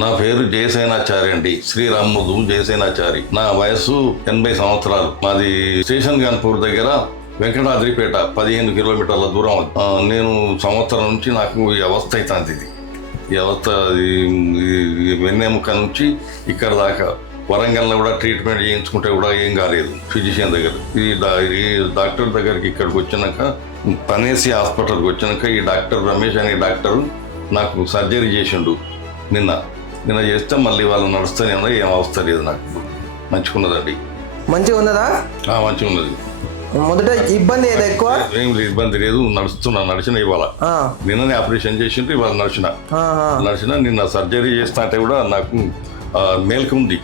నా పేరు జయసేనాచారి అండి. శ్రీరాముదు జయసేనాచారి. నా వయస్సు 80 సంవత్సరాలు. మాది స్టేషన్ గన్పూర్ దగ్గర వెంకటాద్రిపేట 15 కిలోమీటర్ల దూరం. నేను సంవత్సరం నుంచి నాకు ఈ అవస్థ అవుతుంది. ఈ అవస్థ వెన్నెముక నుంచి ఇక్కడ దాకా వరంగల్లో కూడా ట్రీట్మెంట్ చేయించుకుంటే కూడా ఏం కాలేదు. ఫిజిషియన్ దగ్గర ఈ డాక్టర్ దగ్గరికి ఇక్కడికి వచ్చినాక పనేసి హాస్పిటల్కి వచ్చినాక ఈ డాక్టర్ రమేష్ అనే డాక్టర్ నాకు సర్జరీ చేసిండు. నిన్న చేస్తే మళ్ళీ వాళ్ళు నడుస్తూనే ఉన్నది. ఏం అవస్థ లేదు. నాకు మంచిగున్నదండి. మంచిగా ఉన్నదా? మంచిగా ఉన్నది. మొదట ఇబ్బంది ఏదో ఎక్కువ? ఏం ఇబ్బంది లేదు. నడిచిన ఇవాళ నిన్ననే ఆపరేషన్ చేసిండ్రు. ఇవాళ నడిచిన నిన్న సర్జరీ చేస్తా అంటే కూడా నాకు మేల్కు ఉంది.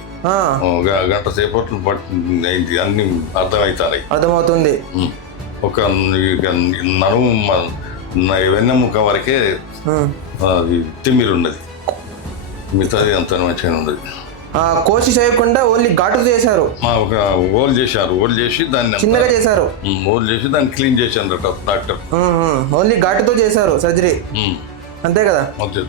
గంట సేపట్లు అయింది. అన్ని అర్థమవుతుంది. ఒక నడుము వెన్నెముక వరకే తిమ్మిరి ఉన్నది. మిగతాది అంత మంచిగా ఉన్నది. కోసి చేయకుండా ఓన్లీ ఘాటు చేశారు. ఒక ఓల్ చేసి దాన్ని చిన్నగా చేశారు. దాన్ని క్లీన్ చేశాను డాక్టర్. ఓన్లీ ఘాటుతో చేశారు సర్జరీ, అంతే కదా? అంతే.